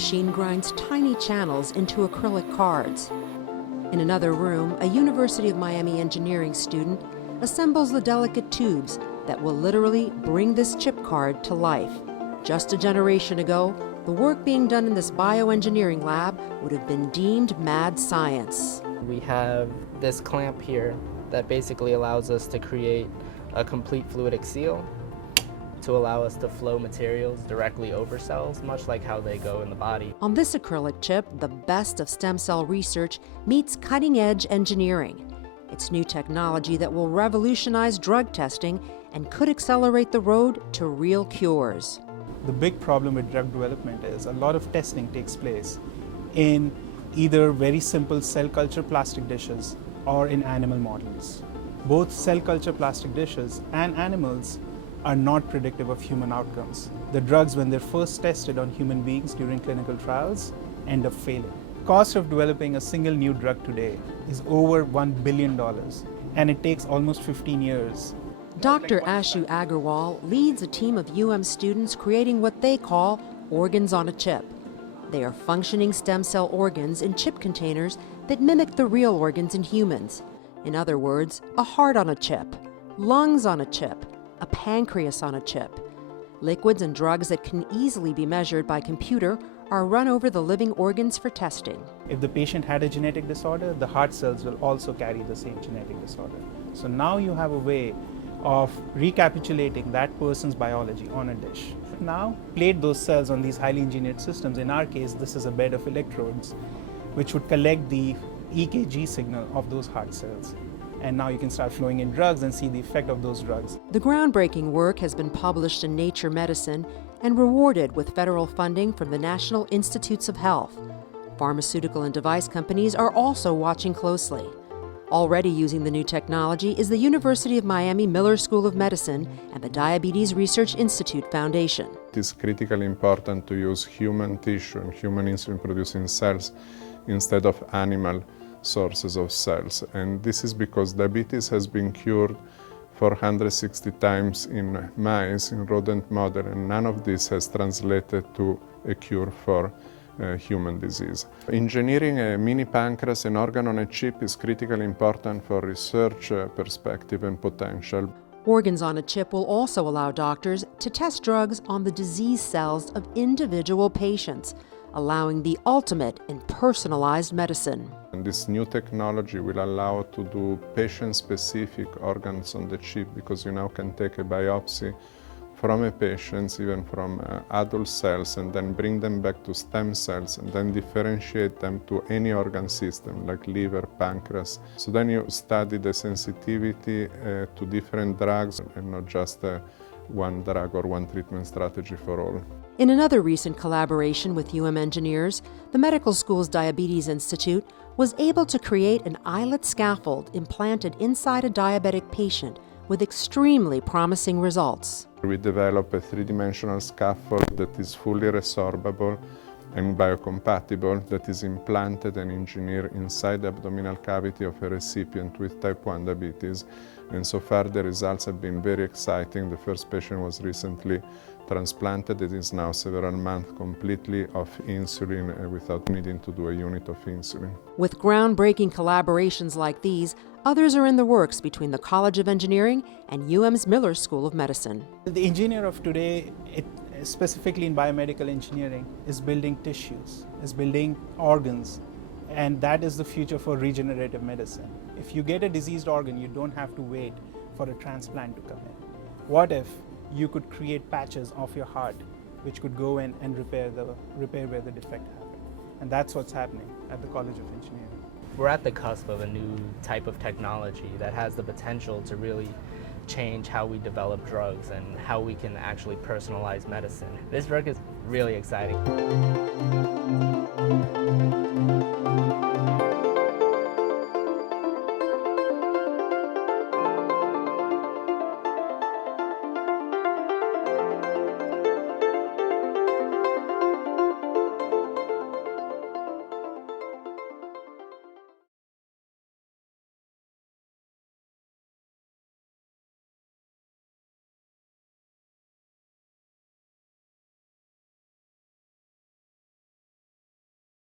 machine grinds tiny channels into acrylic cards. In another room, a University of Miami engineering student assembles the delicate tubes that will literally bring this chip card to life. Just a generation ago, the work being done in this bioengineering lab would have been deemed mad science. We have this clamp here that basically allows us to create a complete fluidic seal to allow us to flow materials directly over cells, much like how they go in the body. On this acrylic chip, the best of stem cell research meets cutting-edge engineering. It's new technology that will revolutionize drug testing and could accelerate the road to real cures. The big problem with drug development is a lot of testing takes place in either very simple cell culture plastic dishes or in animal models. Both cell culture plastic dishes and animals are not predictive of human outcomes. The drugs, when they're first tested on human beings during clinical trials, end up failing. Cost of developing a single new drug today is over $1 billion, and it takes almost 15 years. Dr. Ashu Agarwal leads a team of students creating what they call organs on a chip. They are functioning stem cell organs in chip containers that mimic the real organs in humans. In other words, a heart on a chip, lungs on a chip, a pancreas on a chip. Liquids and drugs that can easily be measured by computer are run over the living organs for testing. If the patient had a genetic disorder, the heart cells will also carry the same genetic disorder. So now you have a way of recapitulating that person's biology on a dish. Now, plate those cells on these highly engineered systems. In our case, this is a bed of electrodes, which would collect the EKG signal of those heart cells. And now you can start flowing in drugs and see the effect of those drugs. The groundbreaking work has been published in Nature Medicine and rewarded with federal funding from the National Institutes of Health. Pharmaceutical and device companies are also watching closely. Already using the new technology is the University of Miami Miller School of Medicine and the Diabetes Research Institute Foundation. It is critically important to use human tissue and human insulin-producing cells instead of animal sources of cells. And this is because diabetes has been cured 460 times in mice, in rodent model, and none of this has translated to a cure for human disease. Engineering a mini pancreas, an organ on a chip, is critically important for research perspective and potential. Organs on a chip will also allow doctors to test drugs on the disease cells of individual patients, allowing the ultimate in personalized medicine. And this new technology will allow to do patient-specific organs on the chip, because you now can take a biopsy from a patient, even from adult cells, and then bring them back to stem cells and then differentiate them to any organ system like liver, pancreas. So then you study the sensitivity to different drugs and not just one drug or one treatment strategy for all. In another recent collaboration with engineers, the medical school's Diabetes Institute was able to create an islet scaffold implanted inside a diabetic patient with extremely promising results. We develop a three-dimensional scaffold that is fully resorbable and biocompatible, that is implanted and engineered inside the abdominal cavity of a recipient with type 1 diabetes. And so far the results have been very exciting. The first patient was recently transplanted. It is now several months completely off insulin without needing to do a unit of insulin. With groundbreaking collaborations like these, others are in the works between the College of Engineering and UM's Miller School of Medicine. The engineer of today, specifically in biomedical engineering, is building tissues, is building organs, and that is the future for regenerative medicine. If you get a diseased organ, you don't have to wait for a transplant to come in. What if you could create patches of your heart which could go in and repair where the defect happened? And that's what's happening at the College of Engineering. We're at the cusp of a new type of technology that has the potential to really change how we develop drugs and how we can actually personalize medicine. This work is really exciting.